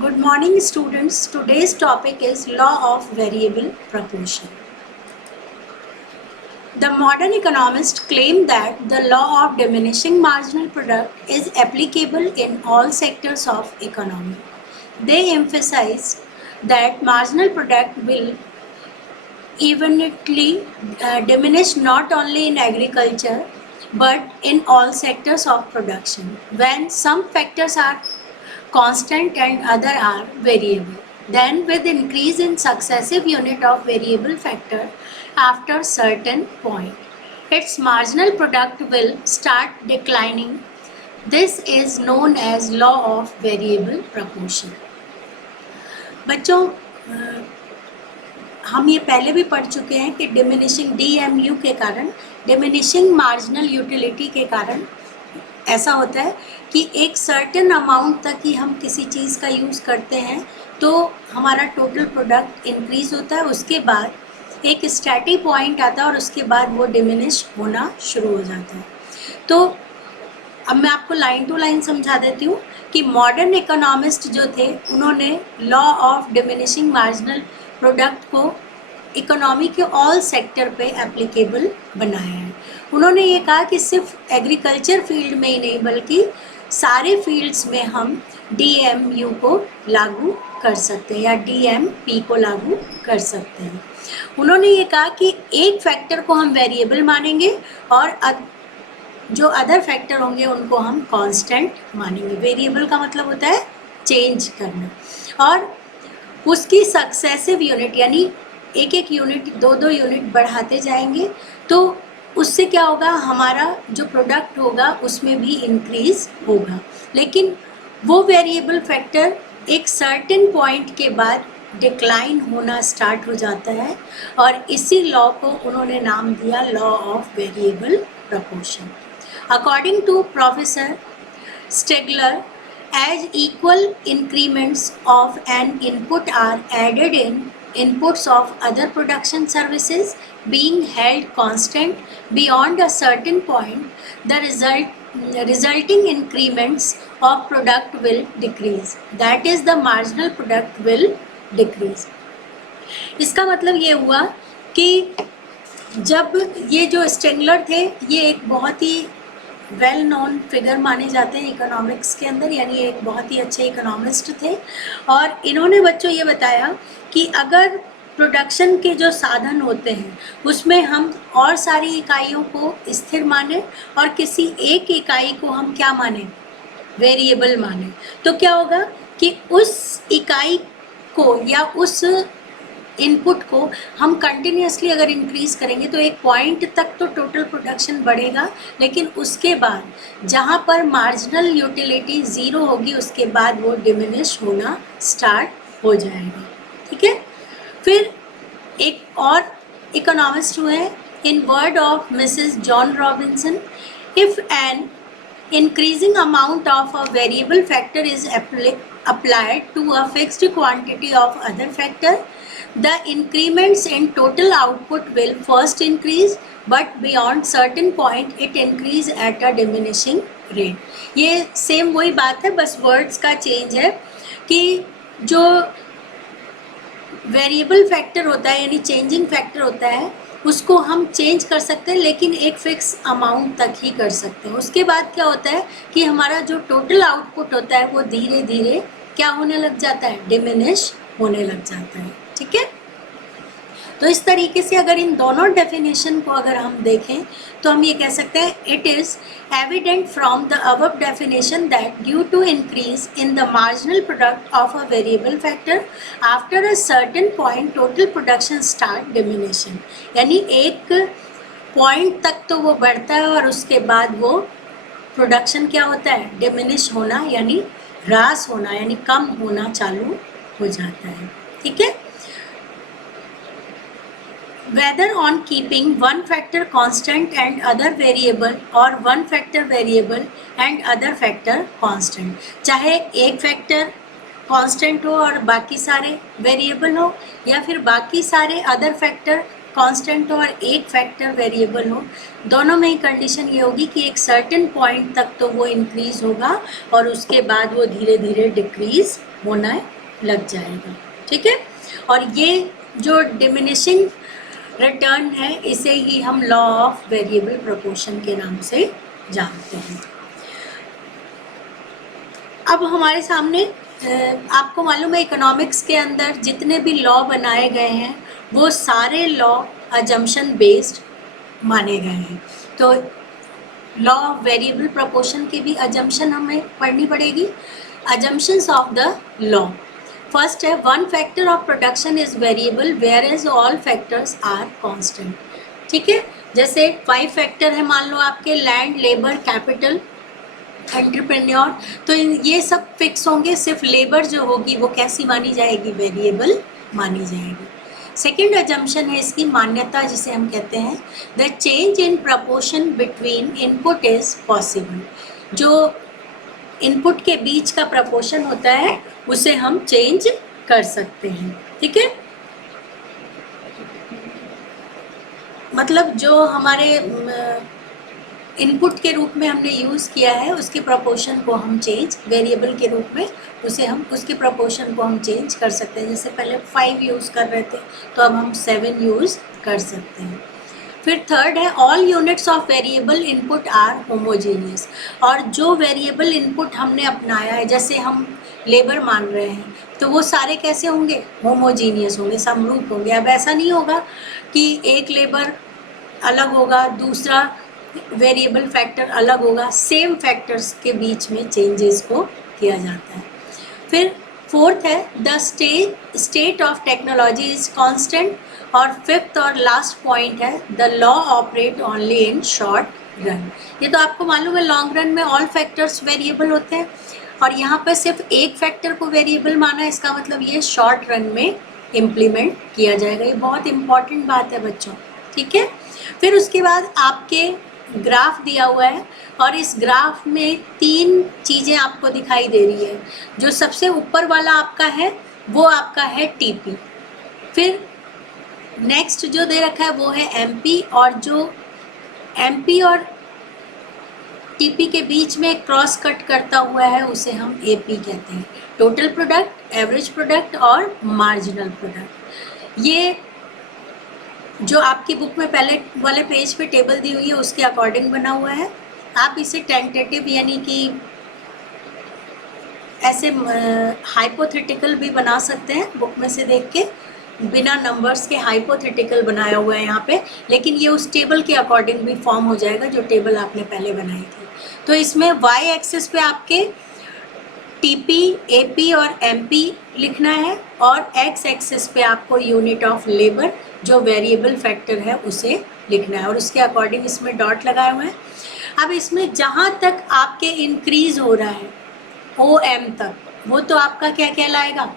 Good morning, students. Today's topic is law of variable proportion. The modern economists claim that the law of diminishing marginal product is applicable in all sectors of economy. They emphasize that marginal product will evenly diminish not only in agriculture but in all sectors of production when some factors are constant and other are variable. Then with increase in successive unit of variable factor after certain point, its marginal product will start declining. This is known as law of variable proportion. बच्चों हम ये पहले भी पढ़ चुके हैं कि diminishing DMU के कारण, डिमिनिशिंग मार्जिनल यूटिलिटी के कारण ऐसा होता है कि एक सर्टेन अमाउंट तक ही हम किसी चीज़ का यूज़ करते हैं तो हमारा टोटल प्रोडक्ट इंक्रीज़ होता है, उसके बाद एक स्टैटिक पॉइंट आता है और उसके बाद वो डिमिनिश होना शुरू हो जाता है। तो अब मैं आपको लाइन टू लाइन समझा देती हूँ कि मॉडर्न इकोनॉमिस्ट जो थे उन्होंने law of diminishing marginal product को इकोनॉमी के ऑल सेक्टर पे एप्लीकेबल बनाया है। उन्होंने ये कहा कि सिर्फ एग्रीकल्चर फील्ड में ही नहीं बल्कि सारे फील्ड्स में हम DMU को लागू कर सकते हैं या DMP को लागू कर सकते हैं। उन्होंने ये कहा कि एक फैक्टर को हम वेरिएबल मानेंगे और जो अदर फैक्टर होंगे उनको हम कांस्टेंट मानेंगे। वेरिएबल का मतलब होता है चेंज करना, और उसकी सक्सेसिव यूनिट यानी एक एक यूनिट दो यूनिट बढ़ाते जाएंगे तो उससे क्या होगा, हमारा जो प्रोडक्ट होगा उसमें भी इंक्रीज होगा। लेकिन वो वेरिएबल फैक्टर एक सर्टेन पॉइंट के बाद डिक्लाइन होना स्टार्ट हो जाता है और इसी लॉ को उन्होंने नाम दिया law of variable proportion. According to professor Stigler, as equal increments of an input are added in inputs of other production services being held constant beyond a certain point, the resulting increments of product will decrease. That is, the marginal product will decrease. इसका मतलब ये हुआ कि जब ये जो स्टेगलर थे ये एक बहुत ही वेल नोन फिगर माने जाते हैं इकोनॉमिक्स के अंदर, यानी एक बहुत ही अच्छे इकोनॉमिस्ट थे, और इन्होंने बच्चों ये बताया कि अगर प्रोडक्शन के जो साधन होते हैं उसमें हम और सारी इकाइयों को स्थिर माने और किसी एक इकाई को हम क्या माने, वेरिएबल माने, तो क्या होगा कि उस इकाई को या उस इनपुट को हम कंटिन्यूसली अगर इंक्रीज करेंगे तो एक पॉइंट तक तो टोटल प्रोडक्शन बढ़ेगा, लेकिन उसके बाद जहाँ पर मार्जिनल यूटिलिटी ज़ीरो होगी उसके बाद वो डिमिनिश होना स्टार्ट हो जाएगा। ठीक है, फिर एक और इकोनॉमिस्ट हुए in word of Mrs John Robinson, if an increasing amount of a variable factor is applied to a fixed quantity of other factor, the increments in total output will first increase but beyond certain point it increase at a diminishing rate. ये same वही बात है, बस words का change है कि जो variable factor होता है यानी चेंजिंग फैक्टर होता है उसको हम चेंज कर सकते हैं लेकिन एक फिक्स अमाउंट तक ही कर सकते हैं। उसके बाद क्या होता है कि हमारा जो टोटल आउटपुट होता है वो धीरे धीरे क्या होने लग जाता है, डिमिनिश होने लग जाता है। ठीक है, तो इस तरीके से अगर इन दोनों डेफिनेशन को अगर हम देखें तो हम ये कह सकते हैं it is evident from the above definition that due to increase in the marginal product of a variable factor after a certain point total production start diminishing, यानी एक पॉइंट तक तो वो बढ़ता है और उसके बाद वो प्रोडक्शन क्या होता है, डिमिनिश होना यानी ह्रास होना यानी कम होना चालू हो जाता है। ठीक है, whether on keeping one factor constant and other variable or one factor variable and other factor constant, चाहे एक फैक्टर कांस्टेंट हो और बाकी सारे वेरिएबल हो या फिर बाकी सारे अदर फैक्टर कांस्टेंट हो और एक फैक्टर वेरिएबल हो, दोनों में ही कंडीशन ये होगी कि एक सर्टेन पॉइंट तक तो वो इंक्रीज होगा और उसके बाद वो धीरे धीरे डिक्रीज होना लग जाएगा। ठीक है, और ये जो डिमिनिशिंग रिटर्न है इसे ही हम लॉ ऑफ वेरिएबल प्रोपोर्शन के नाम से जानते हैं। अब हमारे सामने आपको मालूम है इकोनॉमिक्स के अंदर जितने भी लॉ बनाए गए हैं वो सारे लॉ अजम्पशन बेस्ड माने गए हैं। तो लॉ ऑफ वेरिएबल प्रोपोर्शन की भी अजम्पशन हमें पढ़नी पड़ेगी। Assumptions of the law, first है one factor of production is variable whereas all factors are constant. ठीक है, जैसे 5 फैक्टर है मान लो आपके, लैंड, लेबर, कैपिटल, एंटरप्रेन्योर, तो ये सब फिक्स होंगे, सिर्फ लेबर जो होगी वो कैसी मानी जाएगी, वेरिएबल मानी जाएगी। सेकेंड अजम्पशन है इसकी मान्यता जिसे हम कहते हैं the change in proportion between input is possible. जो इनपुट के बीच का प्रपोर्शन होता है उसे हम चेंज कर सकते हैं। ठीक है, मतलब जो हमारे इनपुट के रूप में हमने यूज़ किया है उसके प्रपोर्शन को हम चेंज, वेरिएबल के रूप में उसे हम उसके प्रपोर्शन को हम चेंज कर सकते हैं। जैसे पहले 5 यूज़ कर रहे थे तो अब हम 7 यूज़ कर सकते हैं। फिर थर्ड है all units of variable input are homogeneous. और जो वेरिएबल इनपुट हमने अपनाया है, जैसे हम लेबर मान रहे हैं, तो वो सारे कैसे होंगे, होमोजीनियस होंगे, समरूप होंगे। अब ऐसा नहीं होगा कि एक लेबर अलग होगा, दूसरा वेरिएबल फैक्टर अलग होगा, सेम फैक्टर्स के बीच में चेंजेस को किया जाता है। फिर फोर्थ है the state of technology is constant. और फिफ्थ और लास्ट पॉइंट है the law operate only in short run. ये तो आपको मालूम है लॉन्ग रन में ऑल फैक्टर्स वेरिएबल होते हैं और यहाँ पर सिर्फ एक फैक्टर को वेरिएबल माना है, इसका मतलब ये शॉर्ट रन में इम्प्लीमेंट किया जाएगा। ये बहुत इंपॉर्टेंट बात है बच्चों। ठीक है, फिर उसके बाद आपके ग्राफ दिया हुआ है और इस ग्राफ में 3 चीज़ें आपको दिखाई दे रही है। जो सबसे ऊपर वाला आपका है वो आपका है टीपी, फिर नेक्स्ट जो दे रखा है वो है एमपी, और जो एमपी और टीपी के बीच में क्रॉस कट करता हुआ है उसे हम एपी कहते हैं। टोटल प्रोडक्ट, एवरेज प्रोडक्ट और मार्जिनल प्रोडक्ट। ये जो आपकी बुक में पहले वाले पेज पे टेबल दी हुई है उसके अकॉर्डिंग बना हुआ है। आप इसे टेंटेटिव यानी कि ऐसे हाइपोथेटिकल भी बना सकते हैं, बुक में से देख के बिना नंबर्स के हाइपोथेटिकल बनाया हुआ है यहाँ पे, लेकिन ये उस टेबल के अकॉर्डिंग भी फॉर्म हो जाएगा जो टेबल आपने पहले बनाई थी। तो इसमें वाई एक्सिस पे आपके टीपी, एपी और एमपी लिखना है और एक्स एक्सिस पे आपको यूनिट ऑफ लेबर जो वेरिएबल फैक्टर है उसे लिखना है और उसके अकॉर्डिंग इसमें डॉट लगाए हुए हैं। अब इसमें जहाँ तक आपके इंक्रीज हो रहा है ओ एम तक, वो तो आपका क्या कहलाएगा,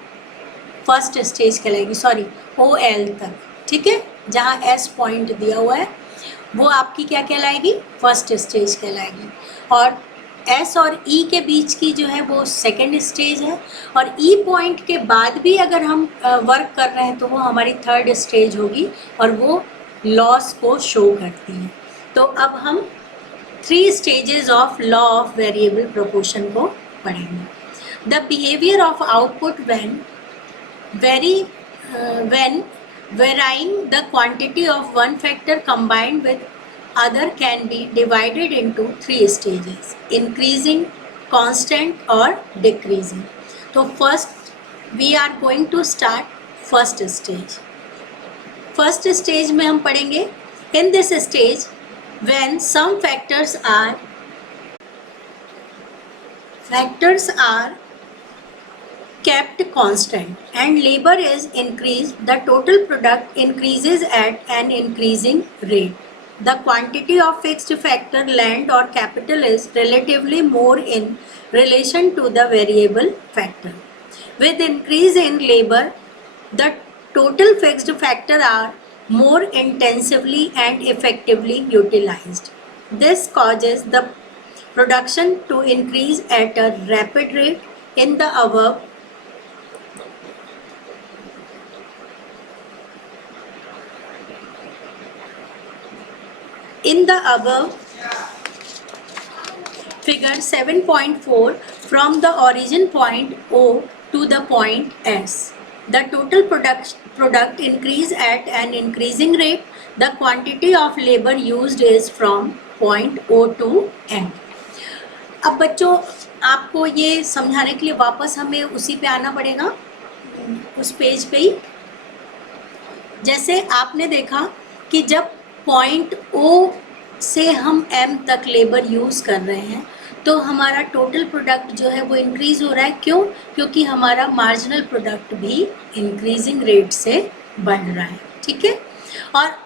फर्स्ट स्टेज कहलाएगी, सॉरी ओ एल तक। ठीक है, जहाँ एस पॉइंट दिया हुआ है वो आपकी क्या कहलाएगी, फर्स्ट स्टेज कहलाएगी। और एस और ई के बीच की जो है वो सेकेंड स्टेज है, और ई पॉइंट के बाद भी अगर हम वर्क कर रहे हैं तो वो हमारी थर्ड स्टेज होगी और वो लॉस को शो करती है। तो अब हम 3 stages of law of variable proportion को पढ़ेंगे। The behaviour of output when varying the quantity of one factor combined with other can be divided into 3 stages: increasing, constant और decreasing. तो first we are going to start first stage. First stage में हम पढ़ेंगे in this stage when some factors are kept constant and labor is increased, the total product increases at an increasing rate. The quantity of fixed factor land or capital is relatively more in relation to the variable factor. With increase in labor, the total fixed factor are more intensively and effectively utilized. This causes the production to increase at a rapid rate. In the above figure 7.4, from the origin point O to the point S. The total product increase at an increasing rate. The quantity of labor used is from point O to M. अब बच्चों आपको ये समझाने के लिए वापस हमें उसी पे आना पड़ेगा, उस पेज पे ही। जैसे आपने देखा कि जब पॉइंट O से हम M तक लेबर यूज़ कर रहे हैं तो हमारा टोटल प्रोडक्ट जो है वो इंक्रीज़ हो रहा है। क्यों? क्योंकि हमारा मार्जिनल प्रोडक्ट भी इंक्रीजिंग रेट से बढ़ रहा है। ठीक है, और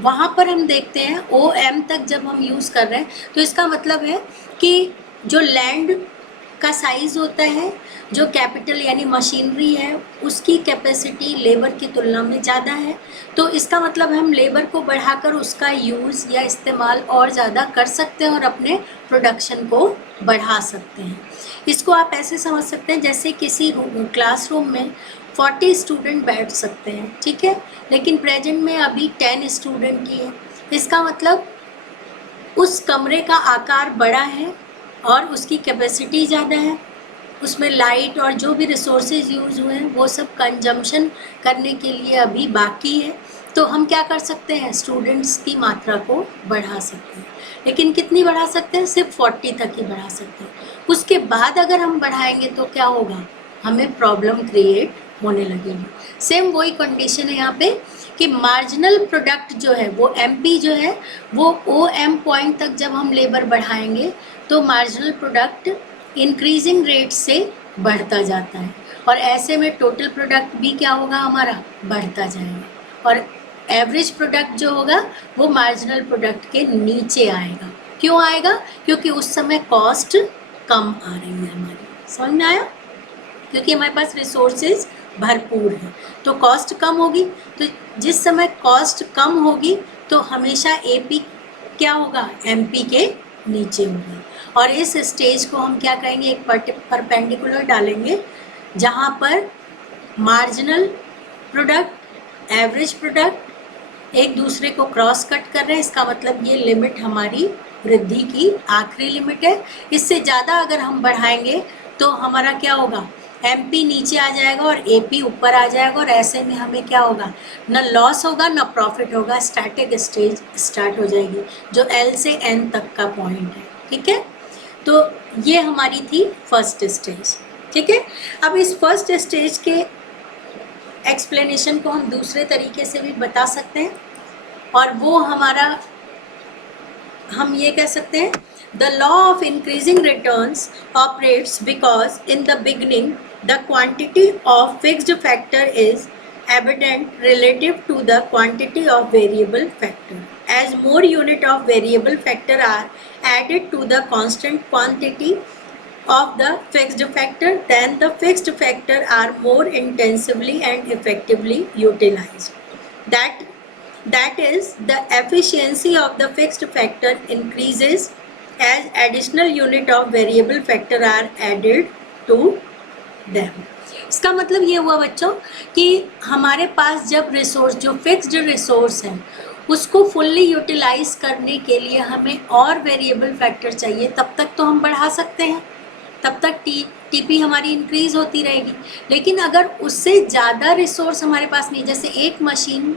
वहाँ पर हम देखते हैं OM तक जब हम यूज़ कर रहे हैं तो इसका मतलब है कि जो लैंड का साइज़ होता है, जो कैपिटल यानी मशीनरी है, उसकी कैपेसिटी लेबर की तुलना में ज़्यादा है। तो इसका मतलब हम लेबर को बढ़ाकर उसका यूज़ या इस्तेमाल और ज़्यादा कर सकते हैं और अपने प्रोडक्शन को बढ़ा सकते हैं। इसको आप ऐसे समझ सकते हैं जैसे किसी क्लासरूम में 40 स्टूडेंट बैठ सकते हैं, ठीक है, लेकिन प्रेजेंट में अभी 10 स्टूडेंट की है। इसका मतलब उस कमरे का आकार बड़ा है और उसकी कैपेसिटी ज़्यादा है, उसमें लाइट और जो भी रिसोर्सेज यूज़ हुए हैं वो सब कंजम्पशन करने के लिए अभी बाकी है। तो हम क्या कर सकते हैं, स्टूडेंट्स की मात्रा को बढ़ा सकते हैं, लेकिन कितनी बढ़ा सकते हैं, सिर्फ 40 तक ही बढ़ा सकते हैं। उसके बाद अगर हम बढ़ाएंगे तो क्या होगा, हमें प्रॉब्लम क्रिएट होने लगेगी। सेम वही कंडीशन है यहाँ पे कि मार्जिनल प्रोडक्ट जो है वो MP जो है वो OM पॉइंट तक जब हम लेबर बढ़ाएंगे तो मार्जिनल प्रोडक्ट इंक्रीजिंग रेट से बढ़ता जाता है, और ऐसे में टोटल प्रोडक्ट भी क्या होगा, हमारा बढ़ता जाएगा, और एवरेज प्रोडक्ट जो होगा वो मार्जिनल प्रोडक्ट के नीचे आएगा। क्यों आएगा? क्योंकि उस समय कॉस्ट कम आ रही है हमारी। समझ में आया? क्योंकि हमारे पास रिसोर्सेज भरपूर है तो कॉस्ट कम होगी। तो जिस समय कॉस्ट कम होगी तो हमेशा AP क्या होगा, MP के नीचे होगा। और इस स्टेज को हम क्या कहेंगे, एक परपेंडिकुलर डालेंगे जहाँ पर मार्जिनल प्रोडक्ट, एवरेज प्रोडक्ट एक दूसरे को क्रॉस कट कर रहे हैं। इसका मतलब ये लिमिट हमारी वृद्धि की आखिरी लिमिट है। इससे ज़्यादा अगर हम बढ़ाएंगे तो हमारा क्या होगा, MP नीचे आ जाएगा और AP ऊपर आ जाएगा, और ऐसे में हमें क्या होगा, न लॉस होगा न प्रॉफिट होगा। स्टैटिक स्टेज स्टार्ट हो जाएगी जो L से N तक का पॉइंट है। ठीक है, तो ये हमारी थी फर्स्ट स्टेज। ठीक है, अब इस फर्स्ट स्टेज के एक्सप्लेनेशन को हम दूसरे तरीके से भी बता सकते हैं, और वो हमारा, हम ये कह सकते हैं, the law of increasing returns operates because in the beginning the quantity of fixed factor is evident relative to the quantity of variable factor. As more unit of variable factor are added to the constant quantity of the fixed factor, then the fixed factor are more intensively and effectively utilized. That is, the efficiency of the fixed factor increases as additional unit of variable factor are added to them. इसका मतलब ये हुआ बच्चों कि हमारे पास जब resource, जो fixed resource है, उसको फुल्ली यूटिलाइज करने के लिए हमें और वेरिएबल फैक्टर चाहिए, तब तक तो हम बढ़ा सकते हैं, तब तक TP हमारी इंक्रीज होती रहेगी। लेकिन अगर उससे ज़्यादा रिसोर्स हमारे पास नहीं, जैसे एक मशीन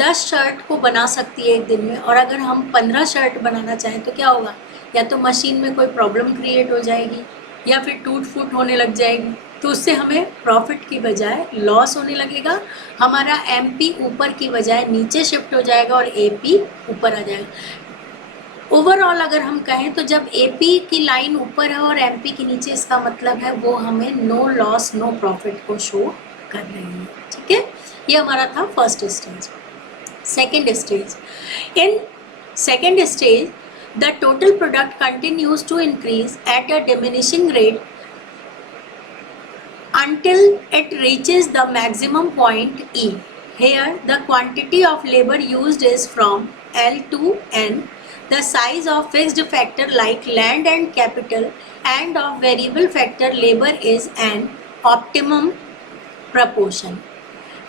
10 शर्ट को बना सकती है एक दिन में, और अगर हम 15 शर्ट बनाना चाहें तो क्या होगा, या तो मशीन में कोई प्रॉब्लम क्रिएट हो जाएगी या फिर टूट फूट होने लग जाएगी, तो उससे हमें प्रॉफिट की बजाय लॉस होने लगेगा। हमारा MP ऊपर की बजाय नीचे शिफ्ट हो जाएगा और AP ऊपर आ जाएगा। ओवरऑल अगर हम कहें तो जब AP की लाइन ऊपर है और MP के नीचे, इसका मतलब है वो हमें नो लॉस नो प्रॉफिट को शो कर रही है। ठीक है, ये हमारा था first stage. Second stage, in second stage the total product continues to increase at a diminishing rate until it reaches the maximum point E. Here the quantity of labor used is from L to N. The size of fixed factor like land and capital and of variable factor labor is an optimum proportion.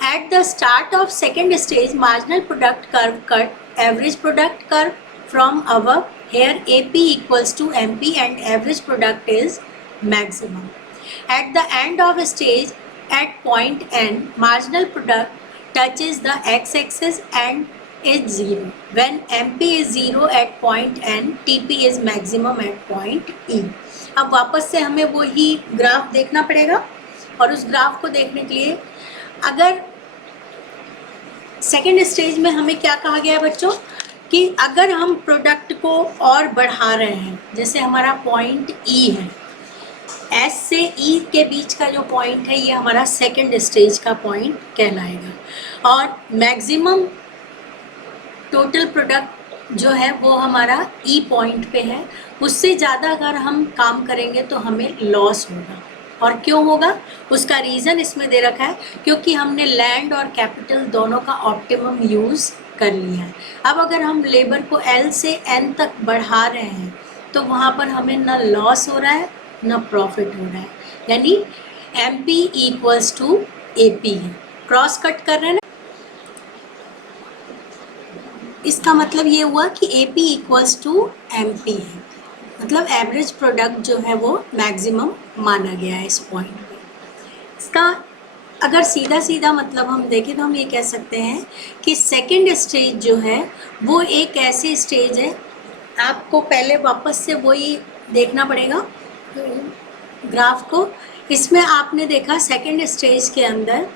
At the start of second stage, marginal product curve cut average product curve from above. Here AP equals to MP and average product is maximum. At the end of a stage at point N, marginal product touches the x-axis and is 0. When MP is 0 at point N, TP is maximum at point E. अब वापस से हमें वही graph देखना पड़ेगा, और उस graph को देखने के लिए अगर सेकेंड स्टेज में हमें क्या कहा गया है बच्चों, कि अगर हम प्रोडक्ट को और बढ़ा रहे हैं, जैसे हमारा पॉइंट ई है, एस से ई के बीच का जो पॉइंट है ये हमारा सेकेंड स्टेज का पॉइंट कहलाएगा, और मैक्सिमम टोटल प्रोडक्ट जो है वो हमारा ई पॉइंट पे है। उससे ज़्यादा अगर हम काम करेंगे तो हमें लॉस होगा। और क्यों होगा, उसका रीज़न इसमें दे रखा है, क्योंकि हमने लैंड और कैपिटल दोनों का ऑप्टिमम यूज़ कर लिया है। अब अगर हम लेबर को एल से एन तक बढ़ा रहे हैं तो वहाँ पर हमें ना लॉस हो रहा है ना प्रॉफिट हो रहा है, यानी M P equals to A P है। क्रॉस कट कर रहे हैं ना, इसका मतलब ये हुआ कि A P equals to M P है, मतलब एवरेज प्रोडक्ट जो है वो मैक्सिमम माना गया है इस पॉइंट पे। इसका अगर सीधा सीधा मतलब हम देखें तो हम ये कह सकते हैं कि सेकंड स्टेज जो है वो एक ऐसी स्टेज है, आपको पहले वापस से वही देखना पड़ेगा ग्राफ को। इसमें आपने देखा सेकंड स्टेज के अंदर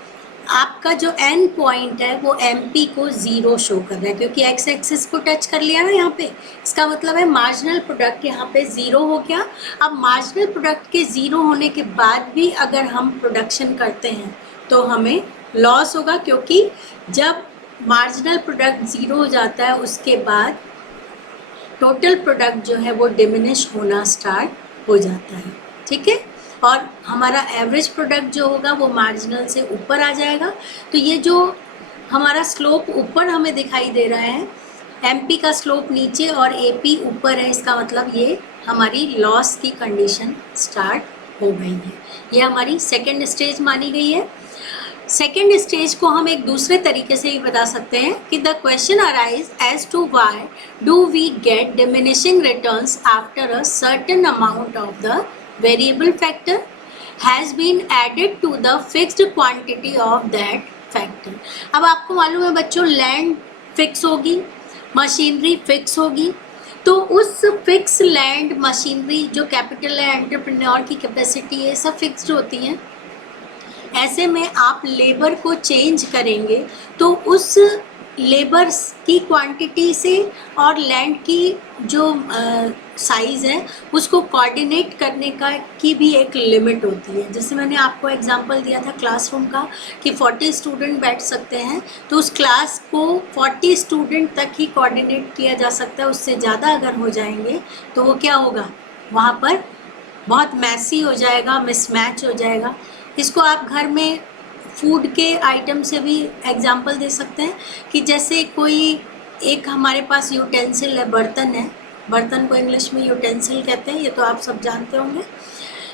आपका जो एन पॉइंट है वो एम पी को 0 शो कर रहा है, क्योंकि एक्स एक्सिस को टच कर लिया ना यहाँ पे। इसका मतलब है मार्जिनल प्रोडक्ट यहाँ पे 0 हो गया। अब मार्जिनल प्रोडक्ट के 0 होने के बाद भी अगर हम प्रोडक्शन करते हैं तो हमें लॉस होगा, क्योंकि जब मार्जिनल प्रोडक्ट 0 हो जाता है उसके बाद टोटल प्रोडक्ट जो है वो डिमिनिश होना स्टार्ट हो जाता है, ठीक है। और हमारा एवरेज प्रोडक्ट जो होगा वो मार्जिनल से ऊपर आ जाएगा। तो ये जो हमारा स्लोप ऊपर हमें दिखाई दे रहा है, एमपी का स्लोप नीचे और एपी ऊपर है, इसका मतलब ये हमारी लॉस की कंडीशन स्टार्ट हो गई है। ये हमारी सेकेंड स्टेज मानी गई है। सेकेंड स्टेज को हम एक दूसरे तरीके से ही बता सकते हैं कि the question arise as to why do we get diminishing returns after a certain amount of the variable factor has been added to the fixed quantity of that factor। अब आपको मालूम है बच्चों, लैंड फिक्स होगी, machinery fix होगी, तो उस fix land machinery जो कैपिटल है, एंटरप्रेन्योर की कैपेसिटी है, सब फिक्स्ड होती हैं। ऐसे में आप लेबर को चेंज करेंगे तो उस लेबर की क्वांटिटी से और लैंड की जो साइज़ है उसको कोऑर्डिनेट करने का की भी एक लिमिट होती है। जैसे मैंने आपको एग्जांपल दिया था क्लासरूम का कि 40 स्टूडेंट बैठ सकते हैं, तो उस क्लास को 40 स्टूडेंट तक ही कोऑर्डिनेट किया जा सकता है। उससे ज़्यादा अगर हो जाएंगे तो वो क्या होगा, वहाँ पर बहुत मैसी हो जाएगा, मिसमैच हो जाएगा। इसको आप घर में फूड के आइटम से भी एग्जांपल दे सकते हैं कि जैसे कोई एक हमारे पास यूटेंसिल है, बर्तन है, बर्तन को इंग्लिश में यूटेंसिल कहते हैं, ये तो आप सब जानते होंगे।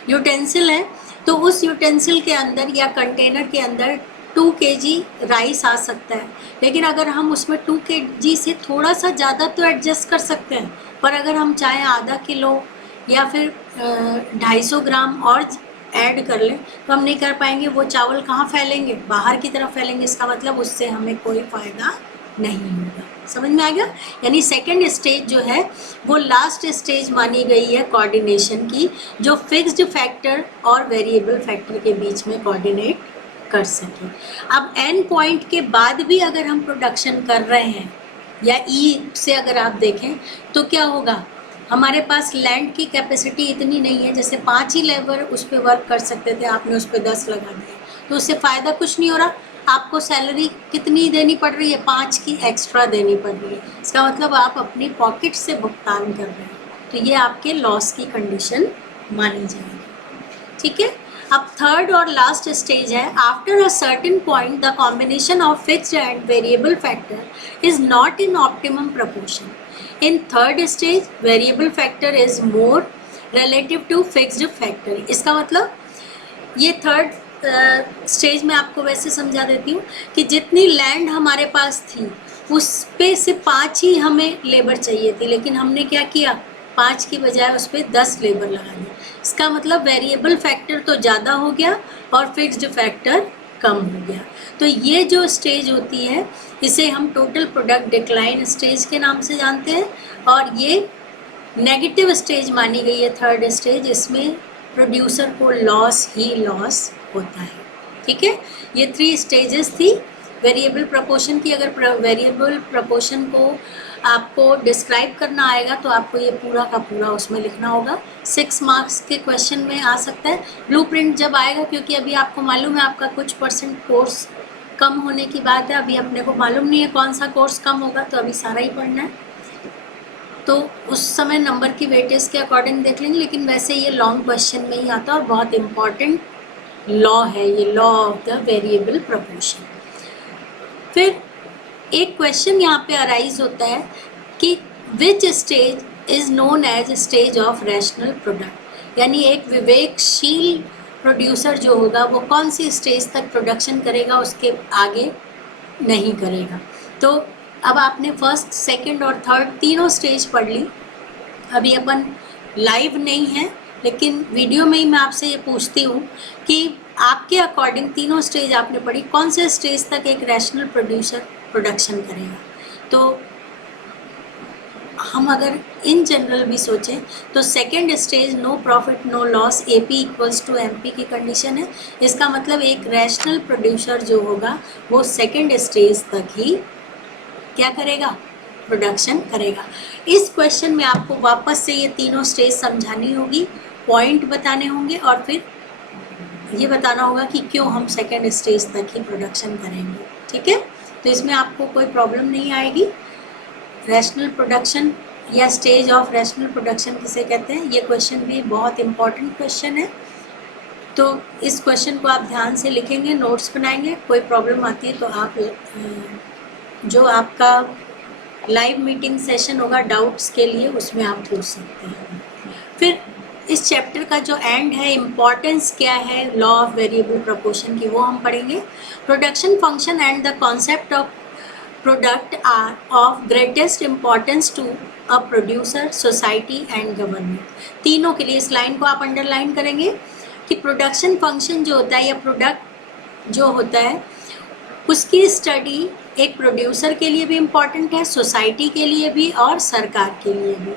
यूटेंसिल है तो उस यूटेंसिल के अंदर या कंटेनर के अंदर 2 kg राइस आ सकता है, लेकिन अगर हम उसमें 2 kg से थोड़ा सा ज़्यादा तो एडजस्ट कर सकते हैं, पर अगर हम चाहें आधा किलो या फिर 250 ग्राम और ऐड कर लें तो हम नहीं कर पाएंगे। वो चावल कहाँ फैलेंगे, बाहर की तरफ फैलेंगे। इसका मतलब उससे हमें कोई फ़ायदा नहीं होगा। समझ में आ गया। यानी सेकंड स्टेज जो है वो लास्ट स्टेज मानी गई है कोऑर्डिनेशन की, जो फिक्स्ड फैक्टर और वेरिएबल फैक्टर के बीच में कोऑर्डिनेट कर सके। अब एन पॉइंट के बाद भी अगर हम प्रोडक्शन कर रहे हैं या ई से अगर आप देखें तो क्या होगा, हमारे पास लैंड की कैपेसिटी इतनी नहीं है, जैसे 5 ही लेबर उस पर वर्क कर सकते थे, आपने उस पर 10 लगा दिए, तो उससे फ़ायदा कुछ नहीं हो रहा। आपको सैलरी कितनी देनी पड़ रही है, 5 की एक्स्ट्रा देनी पड़ रही है। इसका मतलब आप अपनी पॉकेट से भुगतान कर रहे हैं, तो ये आपके लॉस की कंडीशन मानी जाएगी, ठीक है। अब थर्ड और लास्ट स्टेज है, after a certain point the combination of fixed and variable factor is not in optimum proportion. In third stage, variable factor is more relative to fixed factor। इसका मतलब ये थर्ड स्टेज में आपको वैसे समझा देती हूँ कि जितनी लैंड हमारे पास थी उस पे से 5 ही हमें लेबर चाहिए थी, लेकिन हमने क्या किया, 5 की बजाय उस पर 10 लेबर लगा दी। इसका मतलब वेरिएबल फैक्टर तो ज़्यादा हो गया और फिक्स्ड फैक्टर कम हो गया। तो ये जो स्टेज होती है इसे हम टोटल प्रोडक्ट डिक्लाइन स्टेज के नाम से जानते हैं, और ये नेगेटिव स्टेज मानी गई है, थर्ड स्टेज। इसमें प्रोड्यूसर को लॉस ही लॉस होता है। ठीक है, ये 3 स्टेजेस थी वेरिएबल प्रपोर्शन की। अगर वेरिएबल प्रपोर्शन को आपको डिस्क्राइब करना आएगा तो आपको ये पूरा का पूरा उसमें लिखना होगा। 6 मार्क्स के क्वेश्चन में आ सकता है। ब्लूप्रिंट जब आएगा, क्योंकि अभी आपको मालूम है आपका कुछ परसेंट कोर्स कम होने की बात है, अभी अपने को मालूम नहीं है कौन सा कोर्स कम होगा, तो अभी सारा ही पढ़ना है, तो उस समय नंबर की वेटेज के अकॉर्डिंग देख लेंगे। लेकिन वैसे ये लॉन्ग क्वेश्चन में ही आता है और बहुत इम्पॉर्टेंट लॉ है ये, law of the variable proportion. फिर एक क्वेश्चन यहाँ पे अराइज होता है कि which stage is known as stage of rational product, यानी एक विवेकशील प्रोड्यूसर जो होगा वो कौन सी स्टेज तक प्रोडक्शन करेगा, उसके आगे नहीं करेगा। तो अब आपने फर्स्ट, सेकंड और थर्ड तीनों स्टेज पढ़ ली। अभी अपन लाइव नहीं है, लेकिन वीडियो में ही मैं आपसे ये पूछती हूँ कि आपके अकॉर्डिंग तीनों स्टेज आपने पढ़ी, कौन से स्टेज तक एक रैशनल प्रोड्यूसर प्रोडक्शन करेगा। तो हम अगर इन जनरल भी सोचें तो second stage no profit no loss AP equals to MP की कंडीशन है। इसका मतलब एक रैशनल प्रोड्यूसर जो होगा वो सेकेंड स्टेज तक ही क्या करेगा, प्रोडक्शन करेगा। इस क्वेश्चन में आपको वापस से ये तीनों स्टेज समझानी होगी, पॉइंट बताने होंगे और फिर ये बताना होगा कि क्यों हम सेकेंड स्टेज तक ही प्रोडक्शन करेंगे। ठीक है, तो इसमें आपको कोई प्रॉब्लम नहीं आएगी। रैशनल प्रोडक्शन या स्टेज ऑफ रैशनल प्रोडक्शन किसे कहते हैं, ये क्वेश्चन भी बहुत इम्पॉर्टेंट क्वेश्चन है। तो इस क्वेश्चन को आप ध्यान से लिखेंगे, नोट्स बनाएंगे। कोई प्रॉब्लम आती है तो आप जो आपका लाइव मीटिंग सेशन होगा डाउट्स के लिए, उसमें आप पूछ सकते हैं। फिर इस चैप्टर का जो एंड है, इम्पॉर्टेंस क्या है लॉ ऑफ वेरिएबल प्रपोर्शन की, वो हम पढ़ेंगे। Production function and the concept of product are of greatest importance to a producer, society and government. तीनों के लिए इस लाइन को आप अंडरलाइन करेंगे कि प्रोडक्शन फंक्शन जो होता है या प्रोडक्ट जो होता है उसकी स्टडी एक प्रोड्यूसर के लिए भी इम्पॉर्टेंट है, सोसाइटी के लिए भी और सरकार के लिए भी।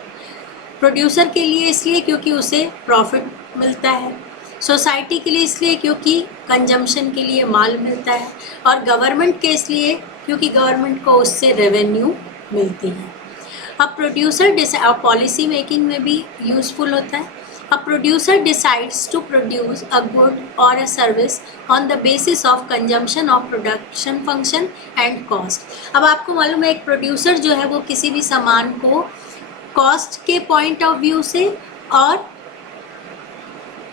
प्रोड्यूसर के लिए इसलिए क्योंकि उसे प्रॉफिट मिलता है, सोसाइटी के लिए इसलिए क्योंकि कंजम्पशन के लिए माल मिलता है, और गवर्नमेंट के इसलिए क्योंकि गवर्नमेंट को उससे रेवेन्यू मिलती है। अब प्रोड्यूसर पॉलिसी मेकिंग में भी यूज़फुल होता है। A producer decides to produce a good or a service on the basis of consumption of production function and cost। अब आपको मालूम है एक प्रोड्यूसर जो है वो किसी भी सामान को कॉस्ट के पॉइंट ऑफ व्यू से, और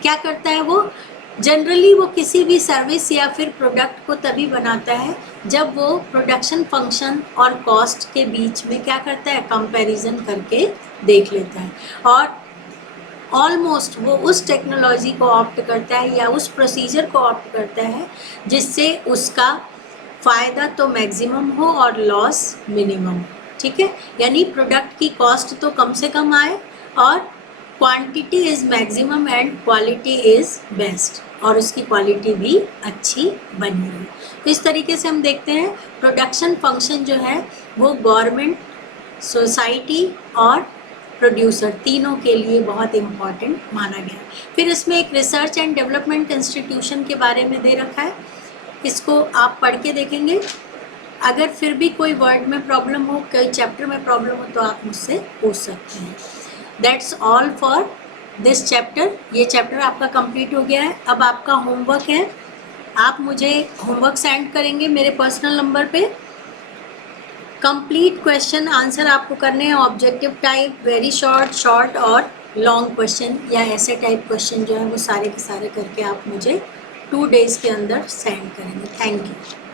क्या करता है वो जनरली वो किसी भी सर्विस या फिर प्रोडक्ट को तभी बनाता है जब वो प्रोडक्शन फंक्शन और कॉस्ट के बीच में क्या करता है, कंपैरिजन करके देख लेता है, और ऑलमोस्ट वो उस टेक्नोलॉजी को ऑप्ट करता है या उस प्रोसीजर को ऑप्ट करता है जिससे उसका फ़ायदा तो मैक्सिमम हो और लॉस मिनिमम। ठीक है, यानी प्रोडक्ट की कॉस्ट तो कम से कम आए और quantity is maximum and quality is best, और उसकी क्वालिटी भी अच्छी बनी है। तो इस तरीके से हम देखते हैं प्रोडक्शन फंक्शन जो है वो गवर्नमेंट, सोसाइटी और प्रोड्यूसर तीनों के लिए बहुत इम्पॉर्टेंट माना गया। फिर इसमें एक रिसर्च एंड डेवलपमेंट इंस्टीट्यूशन के बारे में दे रखा है, इसको आप पढ़ के देखेंगे। अगर फिर भी कोई वर्ड में प्रॉब्लम हो, कोई चैप्टर में प्रॉब्लम हो तो आप मुझसे पूछ सकते हैं। That's all for this chapter. ये चैप्टर आपका कंप्लीट हो गया है। अब आपका होमवर्क है, आप मुझे होमवर्क सेंड करेंगे मेरे पर्सनल नंबर पे। कंप्लीट क्वेश्चन आंसर आपको करने हैं, ऑब्जेक्टिव टाइप, वेरी शॉर्ट और लॉन्ग क्वेश्चन या ऐसे टाइप क्वेश्चन जो है वो सारे के सारे करके आप मुझे 2 डेज़ के अंदर सेंड करेंगे। Thank you.